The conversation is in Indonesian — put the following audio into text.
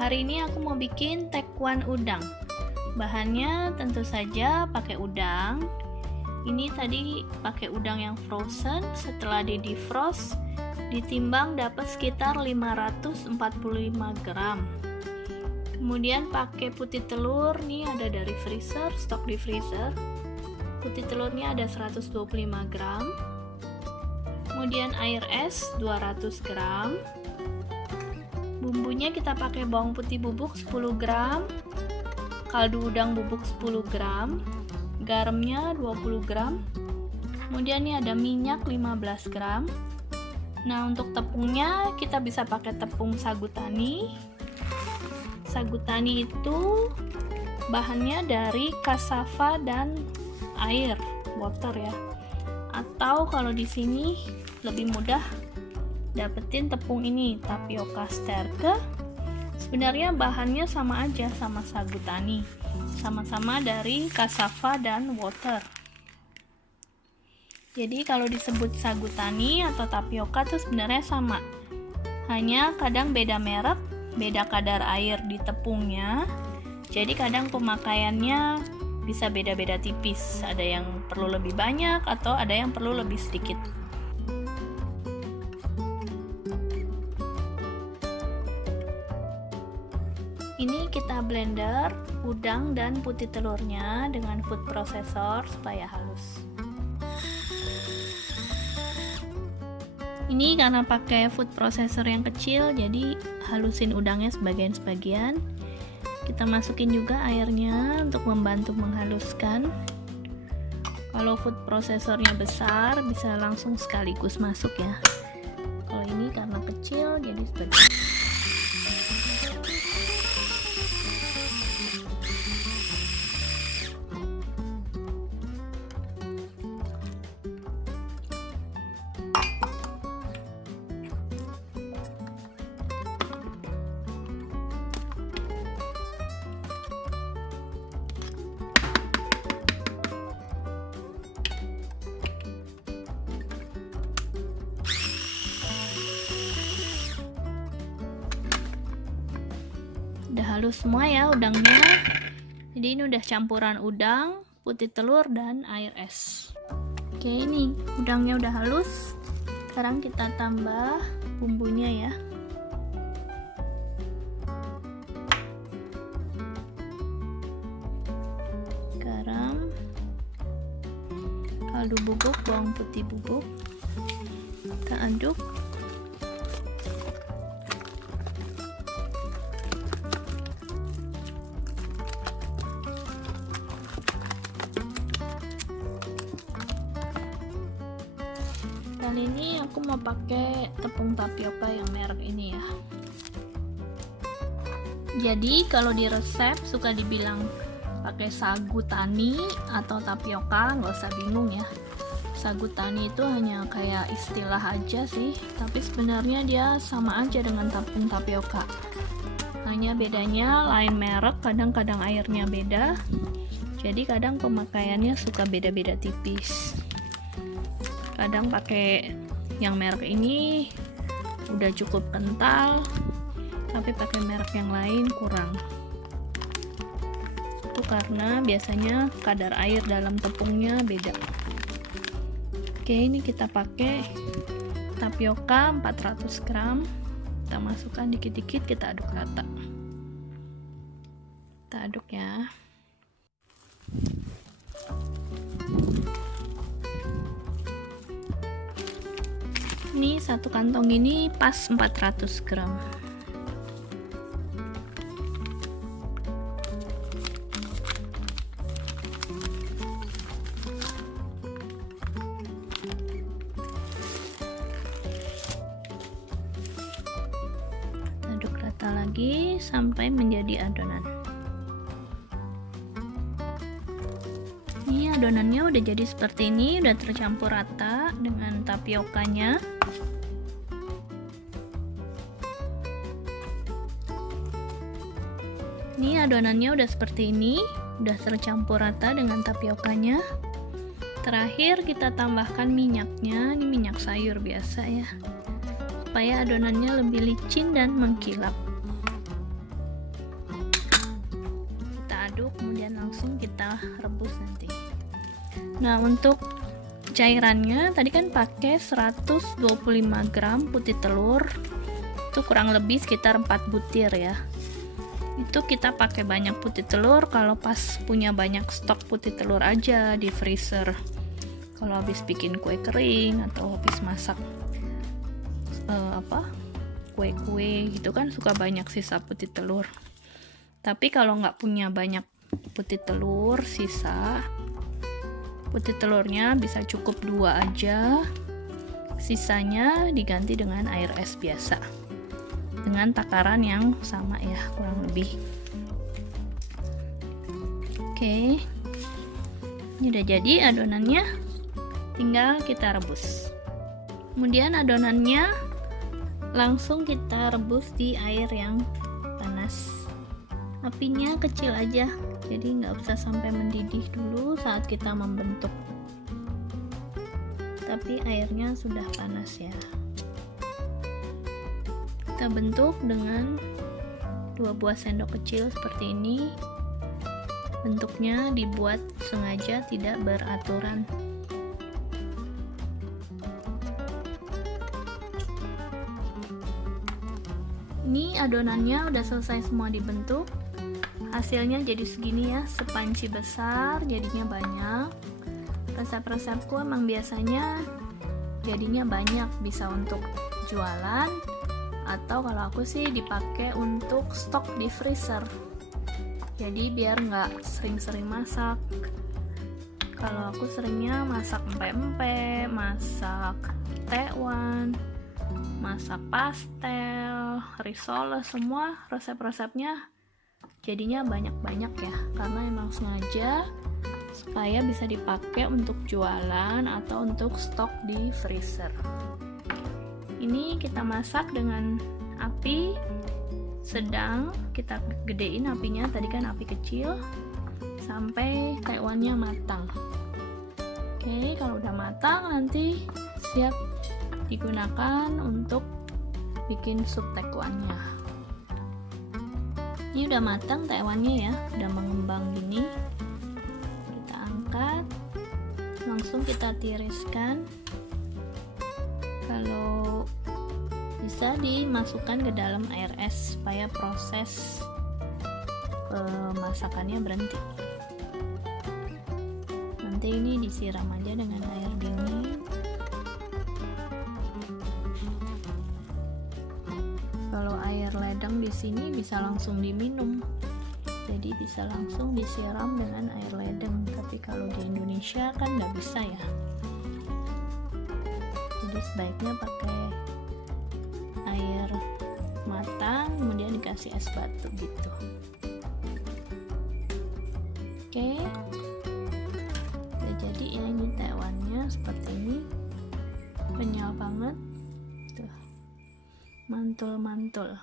Hari ini aku mau bikin tekwan udang. Bahannya tentu saja pakai udang. Ini tadi pakai udang yang frozen, setelah di defrost ditimbang dapat sekitar 545 gram. Kemudian pakai putih telur, nih ada dari freezer, stok di freezer. Putih telurnya ada 125 gram. Kemudian air es 200 gram. Bumbunya kita pakai bawang putih bubuk 10 gram, kaldu udang bubuk 10 gram, garamnya 20 gram. Kemudian ini ada minyak 15 gram. Nah, untuk tepungnya kita bisa pakai tepung sagu tani. Sagu tani itu bahannya dari cassava dan air, water ya. Atau kalau di sini lebih mudah dapetin tepung ini, tapioka sterke. Sebenarnya bahannya sama aja sama sagu tani, sama-sama dari cassava dan water. Jadi kalau disebut sagu tani atau tapioka itu sebenarnya sama, hanya kadang beda merek, beda kadar air di tepungnya. Jadi kadang pemakaiannya bisa beda-beda tipis, ada yang perlu lebih banyak atau ada yang perlu lebih sedikit. Ini kita blender udang dan putih telurnya dengan food processor supaya halus. Ini karena pakai food processor yang kecil, jadi halusin udangnya sebagian-sebagian. Kita masukin juga airnya untuk membantu menghaluskan. Kalau food processornya besar, bisa langsung sekaligus masuk ya. Kalau ini karena kecil, jadi sebagian. Udah halus semua ya udangnya. Jadi ini udah campuran udang, putih telur, dan air es. Oke, ini udangnya udah halus. Sekarang kita tambah bumbunya ya. Garam, kaldu bubuk, bawang putih bubuk. Kita aduk. Kali ini aku mau pakai tepung tapioka yang merek ini ya. Jadi kalau di resep suka dibilang pakai sagu tani atau tapioka, nggak usah bingung ya. Sagu tani itu hanya kayak istilah aja sih, tapi sebenarnya dia sama aja dengan tepung tapioka. Hanya bedanya lain merek, kadang-kadang airnya beda. Jadi kadang pemakaiannya suka beda-beda tipis. Kadang pakai yang merek ini udah cukup kental, tapi pakai merek yang lain kurang. Itu karena biasanya kadar air dalam tepungnya beda. Oke, ini kita pakai tapioka 400 gram. Kita masukkan dikit-dikit, kita aduk rata. Kita aduk ya. Ini satu kantong ini pas 400 gram. Aduk rata lagi sampai menjadi adonan. Ini adonannya udah jadi seperti ini, udah tercampur rata dengan tapiokanya. Ini adonannya udah seperti ini, udah tercampur rata dengan tapiokanya. Terakhir kita tambahkan minyaknya, ini minyak sayur biasa ya, supaya adonannya lebih licin dan mengkilap. rebus nanti. Nah, untuk cairannya tadi kan pakai 125 gram putih telur, itu kurang lebih sekitar 4 butir ya. Itu kita pakai banyak putih telur kalau pas punya banyak stok putih telur aja di freezer. Kalau habis bikin kue kering atau habis masak kue-kue gitu kan suka banyak sisa putih telur. Tapi kalau nggak punya banyak putih telur sisa, putih telurnya bisa cukup 2 aja, sisanya diganti dengan air es biasa dengan takaran yang sama ya, kurang lebih. Oke, ini udah jadi adonannya, tinggal kita rebus. Kemudian adonannya langsung kita rebus di air yang panas. Apinya kecil aja, jadi nggak usah sampai mendidih dulu saat kita membentuk, tapi airnya sudah panas ya. Kita bentuk dengan 2 buah sendok kecil seperti ini. Bentuknya dibuat sengaja tidak beraturan. Ini adonannya udah selesai semua dibentuk. Hasilnya jadi segini ya, sepanci besar, jadinya banyak. Resep-resepku emang biasanya jadinya banyak, bisa untuk jualan atau kalau aku sih dipakai untuk stok di freezer. Jadi biar nggak sering-sering masak. Kalau aku seringnya masak empek-empek, masak tekwan, masak pastel, risole, semua resep-resepnya jadinya banyak-banyak ya, karena emang sengaja supaya bisa dipakai untuk jualan atau untuk stok di freezer. Ini kita masak dengan api sedang, kita gedein apinya, tadi kan api kecil, sampai tekwannya matang. Oke, kalau udah matang nanti siap digunakan untuk bikin sup tekwannya. Ini udah matang tekwannya ya, udah mengembang gini. Kita angkat, langsung kita tiriskan. Kalau bisa dimasukkan ke dalam air es supaya proses masakannya berhenti. Nanti ini disiram aja dengan air dingin. Kalau air ledeng di sini bisa langsung diminum, jadi bisa langsung disiram dengan air ledeng. Tapi kalau di Indonesia kan nggak bisa ya, jadi sebaiknya pakai air matang kemudian dikasih es batu gitu. Oke, udah jadi ya, ini tekwannya seperti ini, kenyal banget tuh, mantul-mantul.